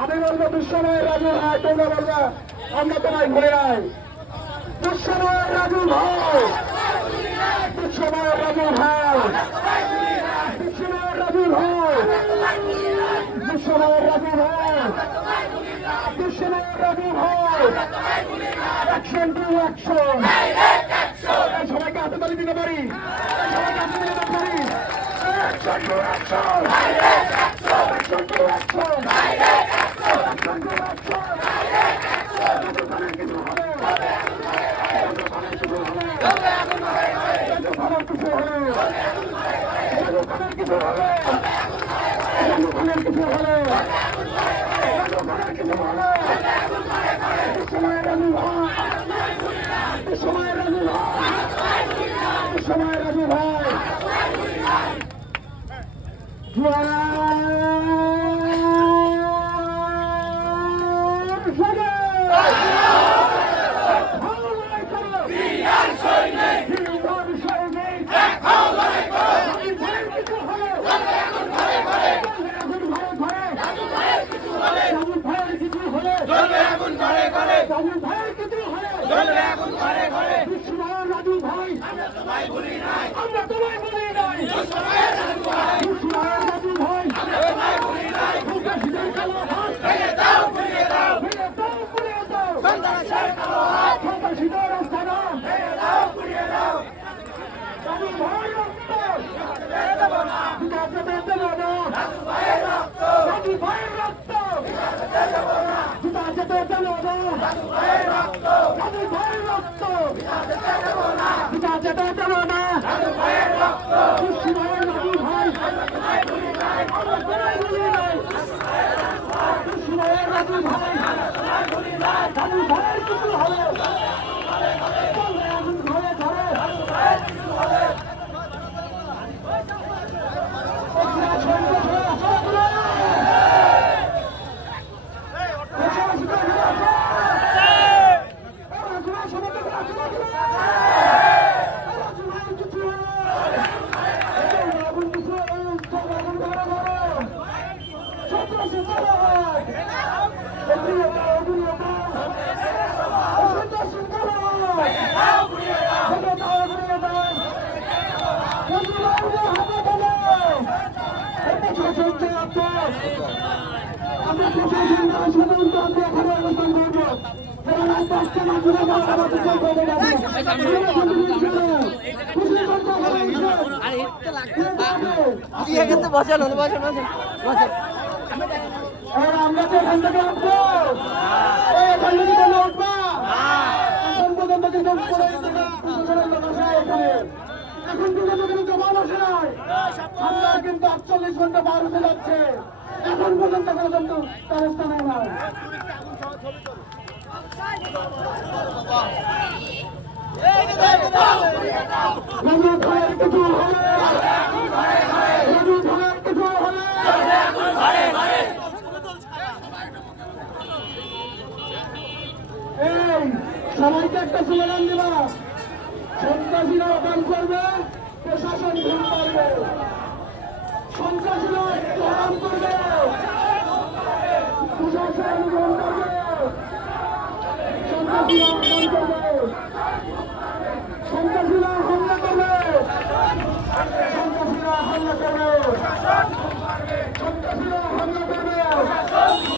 আমি বলবো দুঃসময় রাজু ভাই, তোমরা বলবা আমরা তোমায় ঘুরে নাই। দুঃসময় রাজু ভাই, দুঃসময় রাজু ভাই, দুঃসময় রাজু ভাই, দুঃসময় রাজু ভাই, দুঃসময় রাজু ভাই, অ্যাকশন টু অ্যাকশন। সবাইকে হাতে তালি দিতে পারি, সবাইকে হাতে দিতে পারি। Action to action, action to action, action to action. কিছু হবে, কিছু হবে, কিছু হবে, কিছু হবে, কিছু হবে, কিছু হবে। সময় রাজু ভাই, সময় রাজু ভাই, সময় রাজু ভাই। রাজু ভাই, আমরা তোমায় বলি নাই। রাজু ভাই, আমরা প্রশাসন সাধারণত আমরা এখানে অবস্থান করবো। আমরা তো এখান থেকে উঠবো, এখান থেকে উঠবো। এখন পর্যন্ত কিন্তু এখন পর্যন্ত কিন্তু জমা বসে নাই। আমরা কিন্তু 48 ঘন্টা পার হতে যাচ্ছে, এখন পর্যন্ত কিন্তু ব্যবস্থা নেই না। সবাইকে একটা স্লোগান দেবা, সন্ত্রাসীরা অকাম করবে, প্রশাসন ভুল করবে। সন্ত্রাসীরা অকাম করবে, প্রশাসন